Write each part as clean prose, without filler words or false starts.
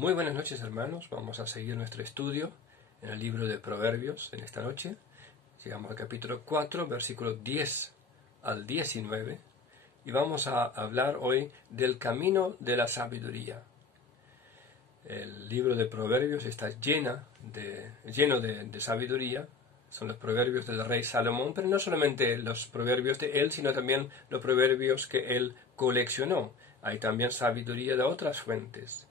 Muy buenas noches, hermanos. Vamos a seguir nuestro estudio en el libro de Proverbios en esta noche. Llegamos al capítulo 4, versículos 10 al 19, y vamos a hablar hoy del camino de la sabiduría. El libro de Proverbios está lleno de sabiduría. Son los proverbios del rey Salomón, pero no solamente los proverbios de él, sino también los proverbios que él coleccionó. Hay también sabiduría de otras fuentes,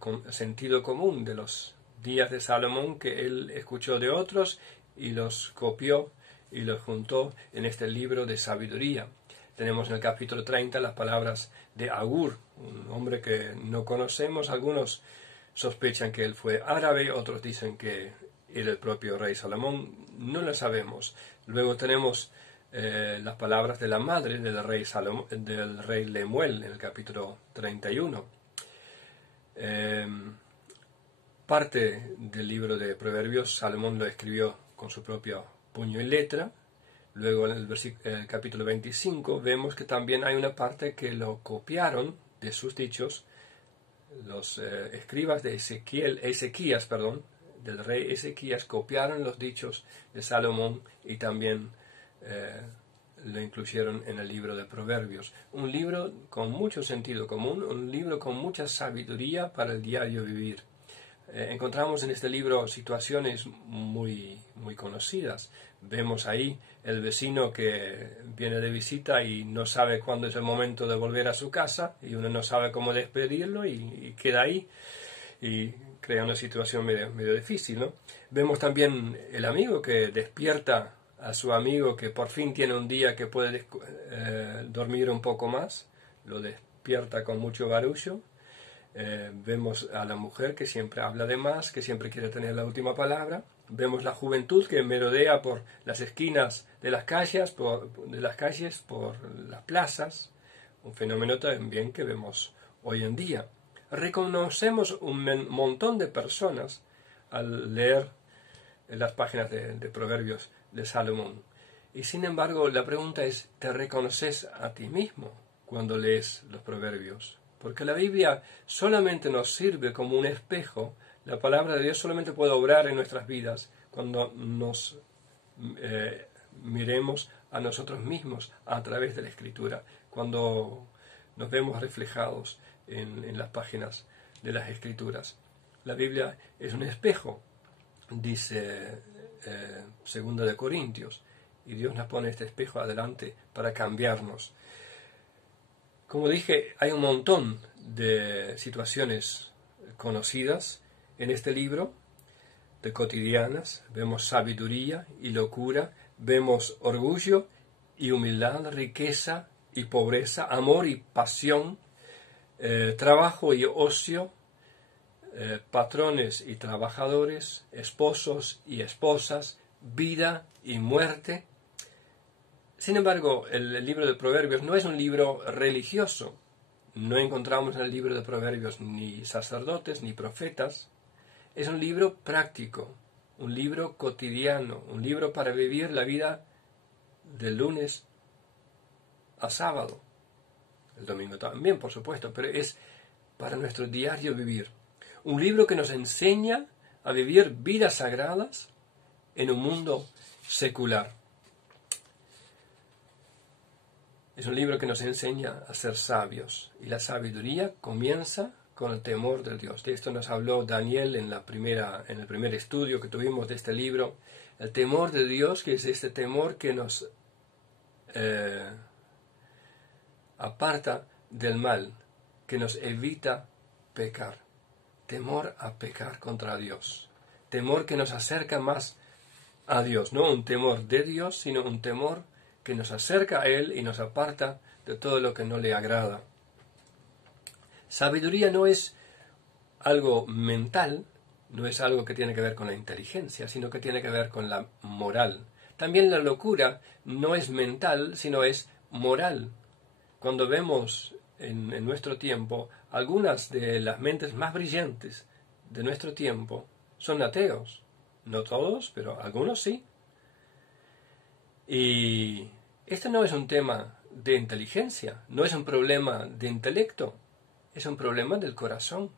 con sentido común de los días de Salomón que él escuchó de otros y los copió y los juntó en este libro de sabiduría. Tenemos en el capítulo 30 las palabras de Agur, un hombre que no conocemos. Algunos sospechan que él fue árabe, otros dicen que era el propio rey Salomón, no lo sabemos. Luego tenemos las palabras de la madre del rey Salomón, del rey Lemuel, en el capítulo 31. Parte del libro de Proverbios Salomón lo escribió con su propio puño y letra. Luego en el capítulo 25 vemos que también hay una parte que lo copiaron de sus dichos los escribas de Ezequías, del rey Ezequías, copiaron los dichos de Salomón y también lo incluyeron en el libro de Proverbios. Un libro con mucho sentido común, un libro con mucha sabiduría para el diario vivir. Encontramos en este libro situaciones muy conocidas. Vemos ahí el vecino que viene de visita y no sabe cuándo es el momento de volver a su casa, y uno no sabe cómo despedirlo y queda ahí y crea una situación medio difícil, ¿no? Vemos también el amigo que despierta a su amigo que por fin tiene un día que puede dormir un poco más, lo despierta con mucho barullo. Vemos a la mujer que siempre habla de más, que siempre quiere tener la última palabra. Vemos la juventud que merodea por las esquinas de las calles, por las plazas, un fenómeno también que vemos hoy en día. Reconocemos un montón de personas al leer las páginas de Proverbios de Salomón. Y sin embargo, la pregunta es, ¿te reconoces a ti mismo cuando lees los Proverbios? Porque la Biblia solamente nos sirve como un espejo. La palabra de Dios solamente puede obrar en nuestras vidas cuando nos miremos a nosotros mismos a través de la Escritura, cuando nos vemos reflejados en las páginas de las Escrituras. La Biblia es un espejo, dice 2 de Corintios, y Dios nos pone este espejo adelante para cambiarnos. Como dije, hay un montón de situaciones conocidas en este libro, de cotidianas. Vemos sabiduría y locura, vemos orgullo y humildad, riqueza y pobreza, amor y pasión, trabajo y ocio, patrones y trabajadores, esposos y esposas, vida y muerte. Sin embargo, el libro de Proverbios no es un libro religioso. No encontramos en el libro de Proverbios ni sacerdotes ni profetas. Es un libro práctico, un libro cotidiano, un libro para vivir la vida de lunes a sábado. El domingo también, por supuesto, pero es para nuestro diario vivir. Un libro que nos enseña a vivir vidas sagradas en un mundo secular. Es un libro que nos enseña a ser sabios, y la sabiduría comienza con el temor de Dios. De esto nos habló Daniel en el primer estudio que tuvimos de este libro. El temor de Dios, que es este temor que nos aparta del mal, que nos evita pecar. Temor a pecar contra Dios. Temor que nos acerca más a Dios. No un temor de Dios, sino un temor que nos acerca a Él y nos aparta de todo lo que no le agrada. Sabiduría no es algo mental, no es algo que tiene que ver con la inteligencia, sino que tiene que ver con la moral. También la locura no es mental, sino es moral. Cuando vemos en nuestro tiempo, algunas de las mentes más brillantes de nuestro tiempo son ateos. No todos, pero algunos sí. Y este no es un tema de inteligencia, no es un problema de intelecto, es un problema del corazón.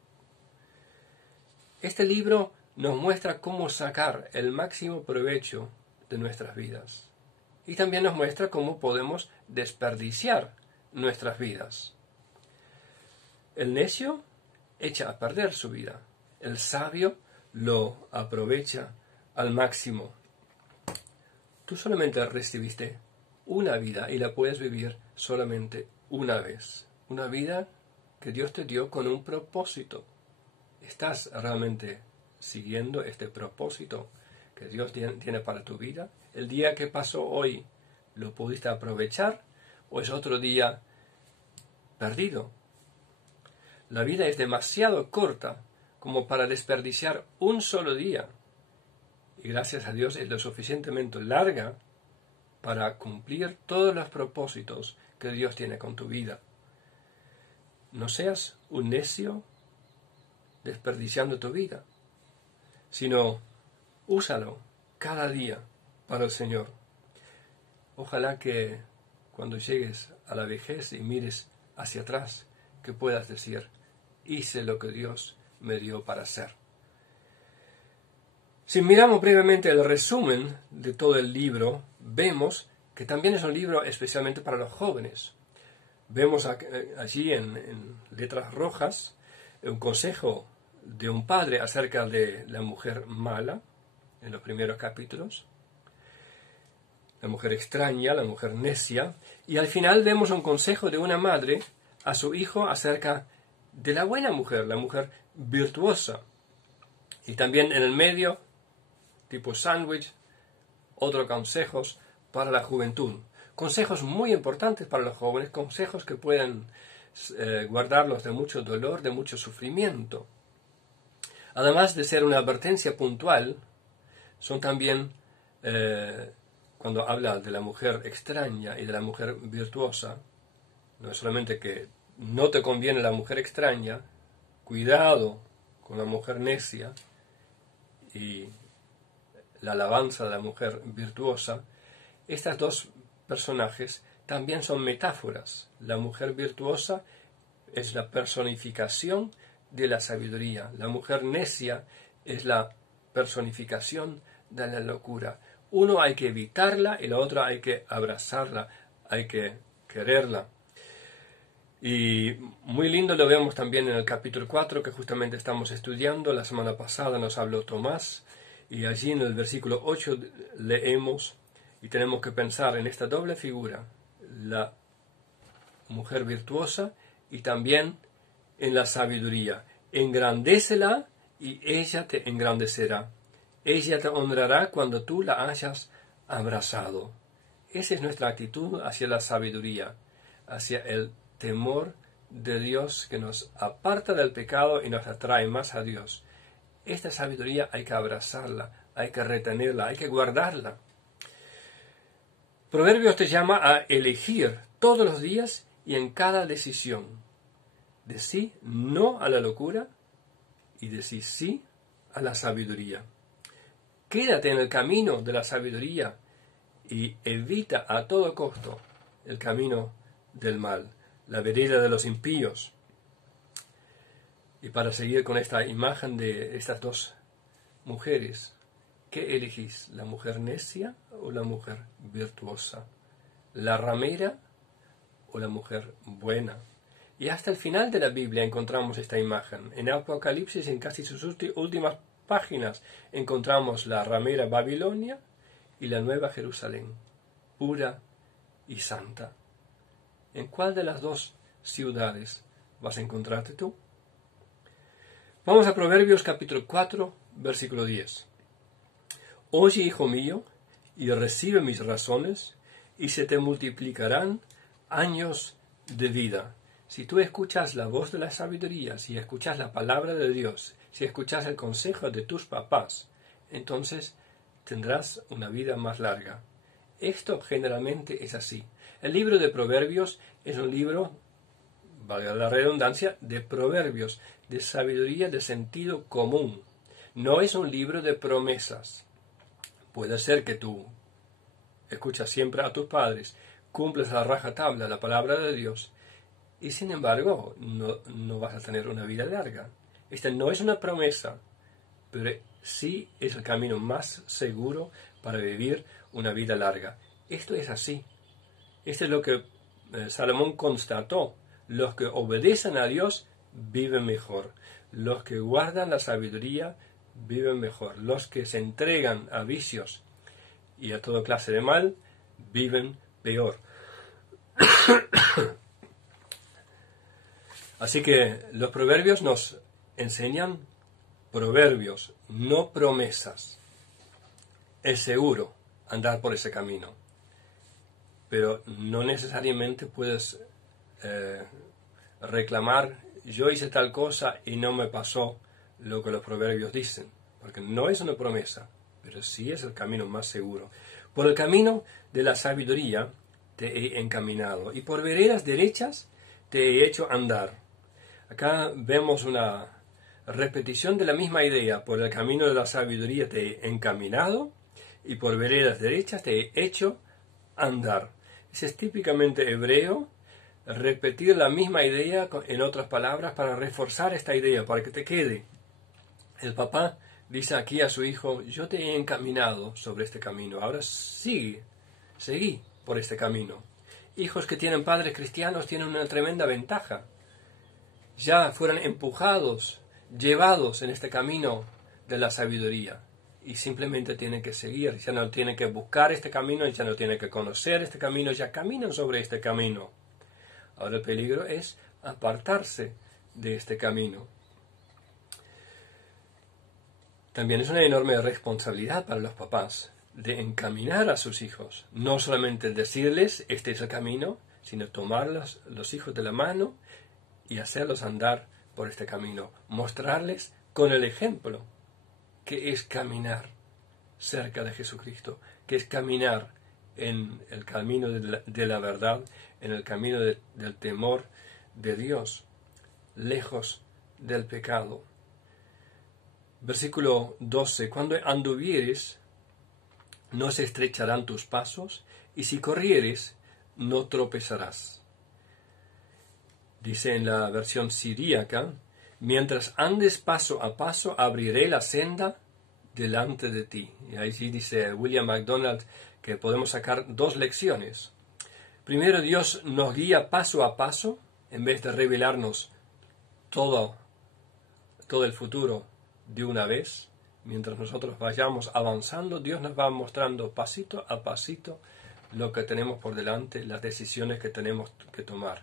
Este libro nos muestra cómo sacar el máximo provecho de nuestras vidas. Y también nos muestra cómo podemos desperdiciar nuestras vidas. El necio echa a perder su vida. El sabio lo aprovecha al máximo. Tú solamente recibiste una vida y la puedes vivir solamente una vez. Una vida que Dios te dio con un propósito. ¿Estás realmente siguiendo este propósito que Dios tiene para tu vida? ¿El día que pasó hoy lo pudiste aprovechar o es otro día perdido? La vida es demasiado corta como para desperdiciar un solo día. Y gracias a Dios es lo suficientemente larga para cumplir todos los propósitos que Dios tiene con tu vida. No seas un necio desperdiciando tu vida, sino úsalo cada día para el Señor. Ojalá que cuando llegues a la vejez y mires hacia atrás, que puedas decir, hice lo que Dios me dio para hacer. Si miramos brevemente el resumen de todo el libro, vemos que también es un libro especialmente para los jóvenes. Vemos allí en letras rojas un consejo de un padre acerca de la mujer mala, en los primeros capítulos, la mujer extraña, la mujer necia, y al final vemos un consejo de una madre a su hijo acerca de la buena mujer, la mujer virtuosa. Y también en el medio, tipo sándwich, otros consejos para la juventud. Consejos muy importantes para los jóvenes, consejos que pueden guardarlos de mucho dolor, de mucho sufrimiento. Además de ser una advertencia puntual, son también, cuando habla de la mujer extraña y de la mujer virtuosa, no es solamente que no te conviene la mujer extraña, cuidado con la mujer necia y la alabanza de la mujer virtuosa. Estas dos personajes también son metáforas. La mujer virtuosa es la personificación de la sabiduría. La mujer necia es la personificación de la locura. Uno hay que evitarla y la otra hay que abrazarla, hay que quererla. Y muy lindo lo vemos también en el capítulo 4 que justamente estamos estudiando. La semana pasada nos habló Tomás y allí en el versículo 8 leemos y tenemos que pensar en esta doble figura, la mujer virtuosa y también en la sabiduría. Engrandécela y ella te engrandecerá. Ella te honrará cuando tú la hayas abrazado. Esa es nuestra actitud hacia la sabiduría, hacia el temor de Dios que nos aparta del pecado y nos atrae más a Dios. Esta sabiduría hay que abrazarla, hay que retenerla, hay que guardarla. Proverbios te llama a elegir todos los días y en cada decisión. Decí no a la locura y decí sí a la sabiduría. Quédate en el camino de la sabiduría y evita a todo costo el camino del mal, la vereda de los impíos. Y para seguir con esta imagen de estas dos mujeres, ¿qué elegís? ¿La mujer necia o la mujer virtuosa? ¿La ramera o la mujer buena? Y hasta el final de la Biblia encontramos esta imagen. En Apocalipsis, en casi sus últimas páginas, encontramos la ramera Babilonia y la nueva Jerusalén, pura y santa. ¿En cuál de las dos ciudades vas a encontrarte tú? Vamos a Proverbios capítulo 4, versículo 10. Oye, hijo mío, y recibe mis razones, y se te multiplicarán años de vida. Si tú escuchas la voz de la sabiduría, si escuchas la palabra de Dios, si escuchas el consejo de tus papás, entonces tendrás una vida más larga. Esto generalmente es así. El libro de Proverbios es un libro, valga la redundancia, de proverbios, de sabiduría, de sentido común. No es un libro de promesas. Puede ser que tú escuchas siempre a tus padres, cumples a rajatabla la palabra de Dios, y sin embargo no vas a tener una vida larga. Esta no es una promesa, pero sí es el camino más seguro para vivir una vida larga. Esto es así. Esto es lo que Salomón constató. Los que obedecen a Dios viven mejor. Los que guardan la sabiduría viven mejor. Los que se entregan a vicios y a toda clase de mal viven peor. Así que los proverbios nos enseñan proverbios, no promesas. Es seguro andar por ese camino, pero no necesariamente puedes reclamar: yo hice tal cosa y no me pasó lo que los proverbios dicen, porque no es una promesa, pero sí es el camino más seguro. Por el camino de la sabiduría te he encaminado, y por veredas derechas te he hecho andar. Acá vemos una repetición de la misma idea. Por el camino de la sabiduría te he encaminado, y por veredas derechas te he hecho andar. Ese es típicamente hebreo, repetir la misma idea en otras palabras para reforzar esta idea, para que te quede. El papá dice aquí a su hijo: yo te he encaminado sobre este camino, ahora seguí por este camino. Hijos que tienen padres cristianos tienen una tremenda ventaja. Ya fueron empujados, llevados en este camino de la sabiduría, y simplemente tienen que seguir. Ya no tienen que buscar este camino, ya no tienen que conocer este camino, ya caminan sobre este camino. Ahora el peligro es apartarse de este camino. También es una enorme responsabilidad para los papás de encaminar a sus hijos. No solamente decirles: este es el camino, sino tomar los hijos de la mano y hacerlos andar por este camino. Mostrarles con el ejemplo que es caminar cerca de Jesucristo, que es caminar en el camino de la verdad, en el camino del temor de Dios, lejos del pecado. Versículo 12. Cuando anduvieres, no se estrecharán tus pasos, y si corrieres, no tropezarás. Dice en la versión siríaca: mientras andes paso a paso, abriré la senda delante de ti. Y ahí sí dice William MacDonald que podemos sacar dos lecciones. Primero, Dios nos guía paso a paso, en vez de revelarnos todo el futuro de una vez. Mientras nosotros vayamos avanzando, Dios nos va mostrando pasito a pasito lo que tenemos por delante, las decisiones que tenemos que tomar.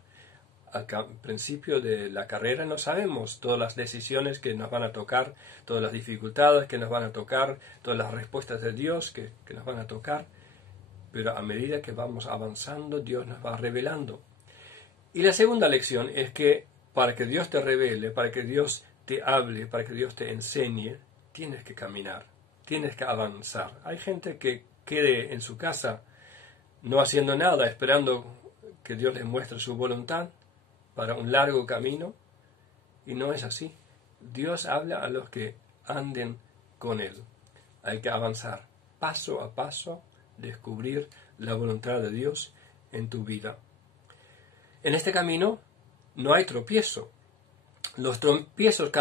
Al principio de la carrera no sabemos todas las decisiones que nos van a tocar, todas las dificultades que nos van a tocar, todas las respuestas de Dios que nos van a tocar, pero a medida que vamos avanzando, Dios nos va revelando. Y la segunda lección es que para que Dios te revele, para que Dios te hable, para que Dios te enseñe, tienes que caminar, tienes que avanzar. Hay gente que quede en su casa no haciendo nada, esperando que Dios les muestre su voluntad para un largo camino, y no es así. Dios habla a los que anden con Él. Hay que avanzar paso a paso, descubrir la voluntad de Dios en tu vida. En este camino no hay tropiezo. Los tropiezos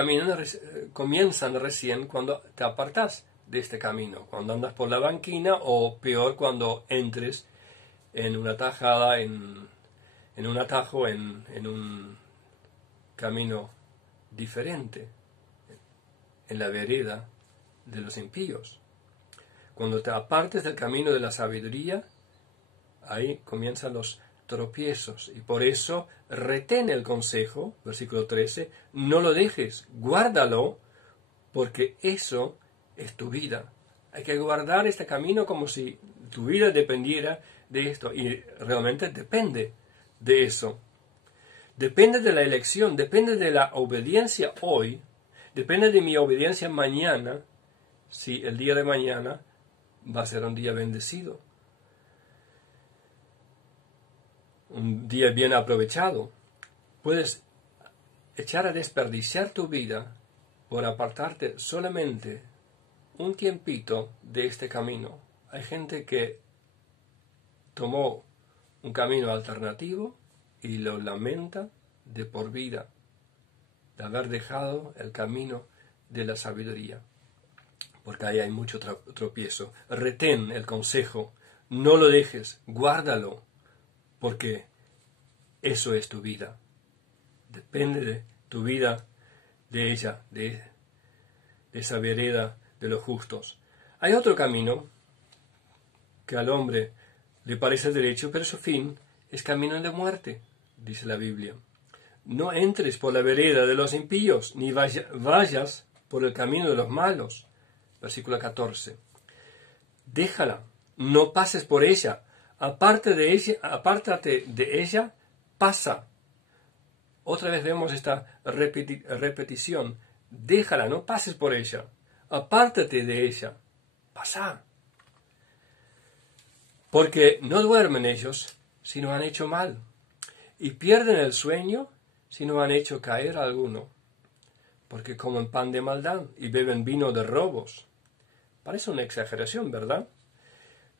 comienzan recién cuando te apartas de este camino, cuando andas por la banquina, o peor, cuando entres en una tajada, en un atajo, en un camino diferente, en la vereda de los impíos. Cuando te apartes del camino de la sabiduría, ahí comienzan los tropiezos, y por eso retén el consejo, versículo 13, no lo dejes, guárdalo, porque eso es tu vida. Hay que guardar este camino como si tu vida dependiera de esto, y realmente depende de eso. Depende de la elección, depende de la obediencia hoy, depende de mi obediencia mañana, si el día de mañana va a ser un día bendecido, un día bien aprovechado. Puedes echar a desperdiciar tu vida por apartarte solamente un tiempito de este camino. Hay gente que tomó un camino alternativo y lo lamenta de por vida, de haber dejado el camino de la sabiduría. porque ahí hay mucho tropiezo. Retén el consejo, no lo dejes, guárdalo, porque eso es tu vida. Depende de tu vida, de ella, de esa vereda de los justos. Hay otro camino que al hombre le parece derecho, pero su fin es camino de muerte, dice la Biblia. No entres por la vereda de los impíos, ni vayas por el camino de los malos. Versículo 14. Déjala, no pases por ella, apártate de ella, pasa. Otra vez vemos esta repetición. Déjala, no pases por ella, apártate de ella, pasa. Porque no duermen ellos si no han hecho mal, y pierden el sueño si no han hecho caer a alguno, porque comen pan de maldad y beben vino de robos. Parece una exageración, ¿verdad?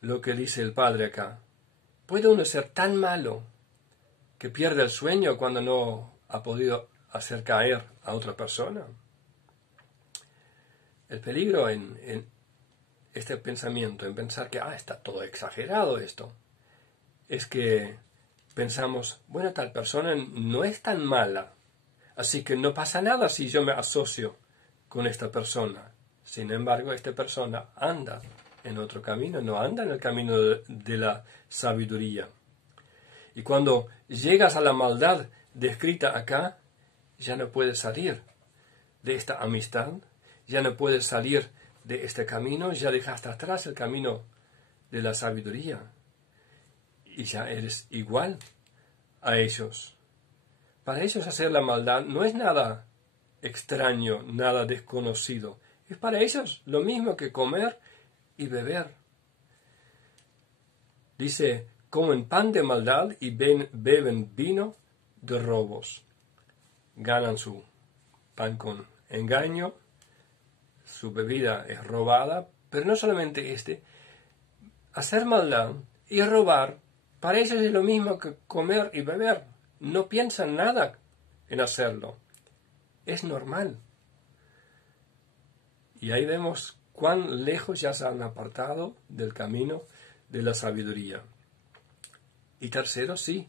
Lo que dice el Padre acá. ¿Puede uno ser tan malo que pierde el sueño cuando no ha podido hacer caer a otra persona? El peligro en este pensamiento, en pensar que está todo exagerado esto, es que pensamos, bueno, tal persona no es tan mala, así que no pasa nada si yo me asocio con esta persona. Sin embargo, esta persona anda en otro camino, no anda en el camino de la sabiduría. Y cuando llegas a la maldad descrita acá, ya no puedes salir de esta amistad, ya no puedes salir de este camino, ya dejaste atrás el camino de la sabiduría. Y ya eres igual a ellos. Para ellos hacer la maldad no es nada extraño, nada desconocido. Es para ellos lo mismo que comer y beber. Dice, comen pan de maldad y beben vino de robos. Ganan su pan con engaño, su bebida es robada, pero no solamente hacer maldad y robar, para ellos es lo mismo que comer y beber. No piensan nada en hacerlo. Es normal. Y ahí vemos cuán lejos ya se han apartado del camino de la sabiduría. Y tercero, sí,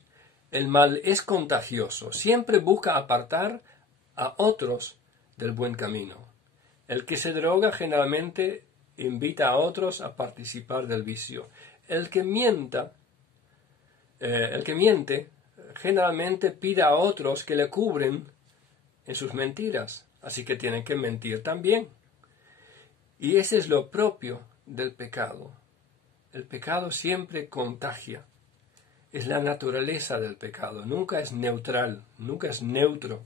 el mal es contagioso. Siempre busca apartar a otros del buen camino. El que se droga generalmente invita a otros a participar del vicio. El que miente generalmente pide a otros que le cubren en sus mentiras. Así que tienen que mentir también. Y ese es lo propio del pecado. El pecado siempre contagia. Es la naturaleza del pecado. Nunca es neutral, nunca es neutro.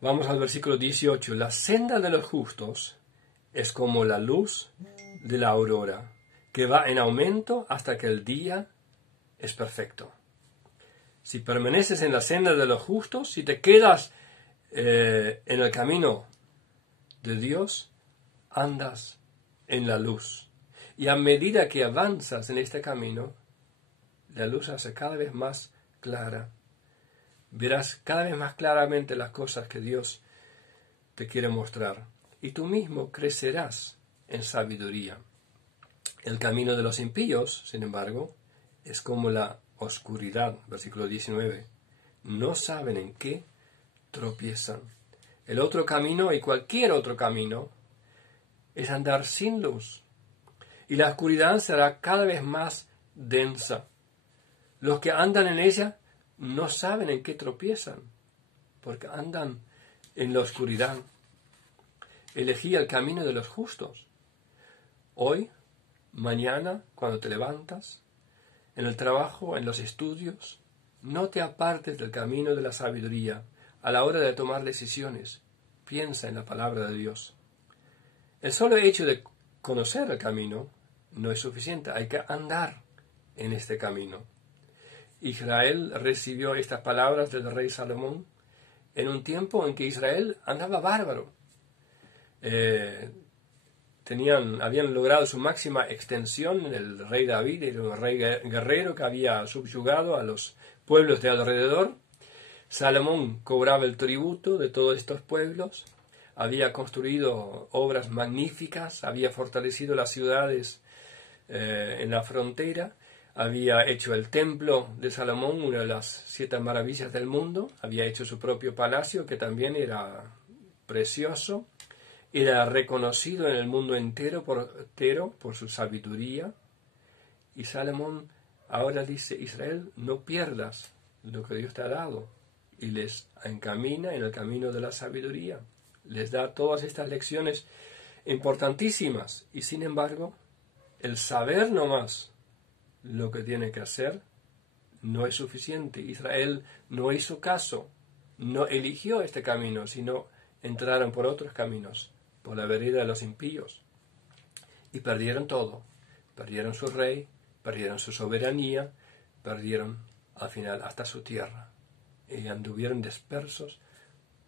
Vamos al versículo 18. La senda de los justos es como la luz de la aurora, que va en aumento hasta que el día es perfecto. Si permaneces en la senda de los justos, si te quedas en el camino de Dios, andas en la luz. Y a medida que avanzas en este camino, la luz se hace cada vez más clara. Verás cada vez más claramente las cosas que Dios te quiere mostrar. Y tú mismo crecerás en sabiduría. El camino de los impíos, sin embargo, es como la oscuridad. Versículo 19. No saben en qué tropiezan. El otro camino y cualquier otro camino es andar sin luz. Y la oscuridad será cada vez más densa. Los que andan en ella no saben en qué tropiezan, porque andan en la oscuridad. Elegí el camino de los justos. Hoy, mañana, cuando te levantas, en el trabajo, en los estudios, no te apartes del camino de la sabiduría a la hora de tomar decisiones. Piensa en la palabra de Dios. El solo hecho de conocer el camino no es suficiente, hay que andar en este camino. Israel recibió estas palabras del rey Salomón en un tiempo en que Israel andaba bárbaro. Habían logrado su máxima extensión. El rey David era un rey guerrero que había subyugado a los pueblos de alrededor. Salomón cobraba el tributo de todos estos pueblos. había construido obras magníficas, había fortalecido las ciudades en la frontera, había hecho el templo de Salomón, una de las 7 maravillas del mundo, había hecho su propio palacio, que también era precioso, era reconocido en el mundo entero por su sabiduría. Y Salomón ahora dice: Israel, no pierdas lo que Dios te ha dado, y les encamina en el camino de la sabiduría. Les da todas estas lecciones importantísimas, y sin embargo, el saber nomás lo que tiene que hacer no es suficiente. Israel no hizo caso, no eligió este camino, sino entraron por otros caminos, por la vereda de los impíos, y perdieron todo. Perdieron su rey, perdieron su soberanía, perdieron al final hasta su tierra, y anduvieron dispersos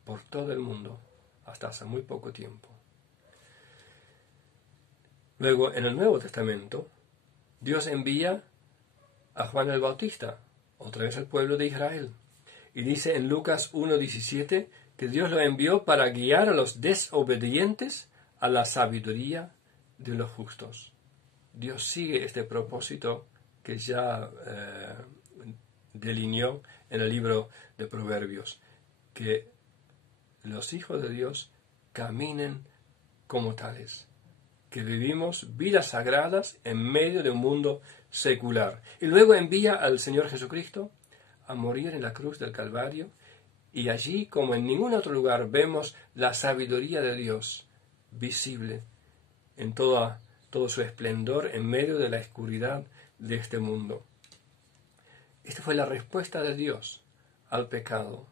por todo el mundo hasta hace muy poco tiempo. Luego, en el Nuevo Testamento, Dios envía a Juan el Bautista, otra vez al pueblo de Israel, y dice en Lucas 1:17 que Dios lo envió para guiar a los desobedientes a la sabiduría de los justos. Dios sigue este propósito que ya delineó en el libro de Proverbios, que los hijos de Dios caminen como tales, que vivimos vidas sagradas en medio de un mundo secular. Y luego envía al Señor Jesucristo a morir en la cruz del Calvario, y allí, como en ningún otro lugar, vemos la sabiduría de Dios visible en todo su esplendor en medio de la oscuridad de este mundo. Esta fue la respuesta de Dios al pecado.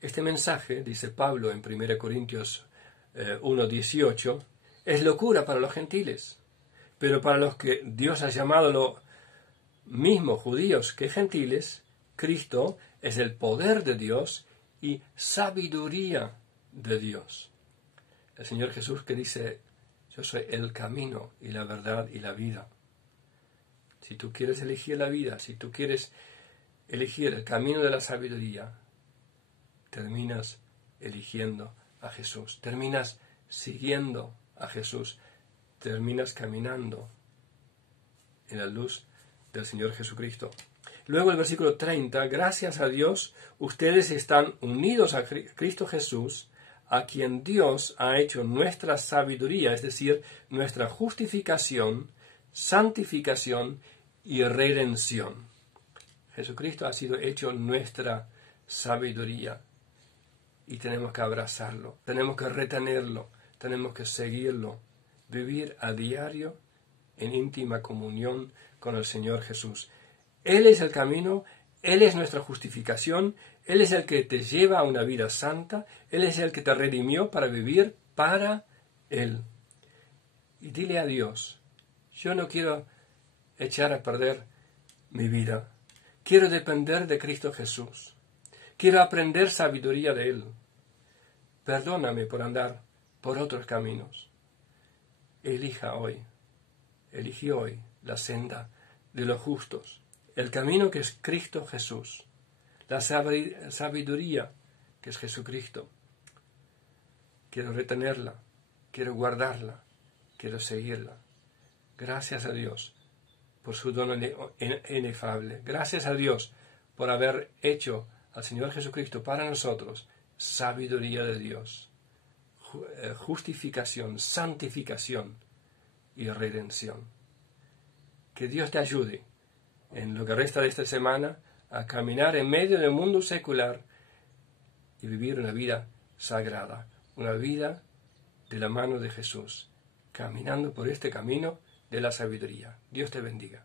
Este mensaje, dice Pablo en 1 Corintios 1:18, es locura para los gentiles, pero para los que Dios ha llamado lo mismo judíos que gentiles, Cristo es el poder de Dios y sabiduría de Dios. El Señor Jesús, que dice: yo soy el camino y la verdad y la vida. Si tú quieres elegir la vida, si tú quieres elegir el camino de la sabiduría, terminas eligiendo a Jesús, terminas siguiendo a Jesús, terminas caminando en la luz del Señor Jesucristo. Luego el versículo 30, gracias a Dios, ustedes están unidos a Cristo Jesús, a quien Dios ha hecho nuestra sabiduría, es decir, nuestra justificación, santificación y redención. Jesucristo ha sido hecho nuestra sabiduría, y tenemos que abrazarlo, tenemos que retenerlo, tenemos que seguirlo, vivir a diario en íntima comunión con el Señor Jesús. Él es el camino, Él es nuestra justificación, Él es el que te lleva a una vida santa, Él es el que te redimió para vivir para Él. Y dile a Dios: yo no quiero echar a perder mi vida, quiero depender de Cristo Jesús, quiero aprender sabiduría de Él. Perdóname por andar por otros caminos. Eligió hoy la senda de los justos, el camino que es Cristo Jesús, la sabiduría que es Jesucristo. Quiero retenerla, quiero guardarla, quiero seguirla. Gracias a Dios por su don inefable. Gracias a Dios por haber hecho al Señor Jesucristo para nosotros sabiduría de Dios, justificación, santificación y redención. Que Dios te ayude en lo que resta de esta semana a caminar en medio del mundo secular y vivir una vida sagrada, una vida de la mano de Jesús, caminando por este camino de la sabiduría. Dios te bendiga.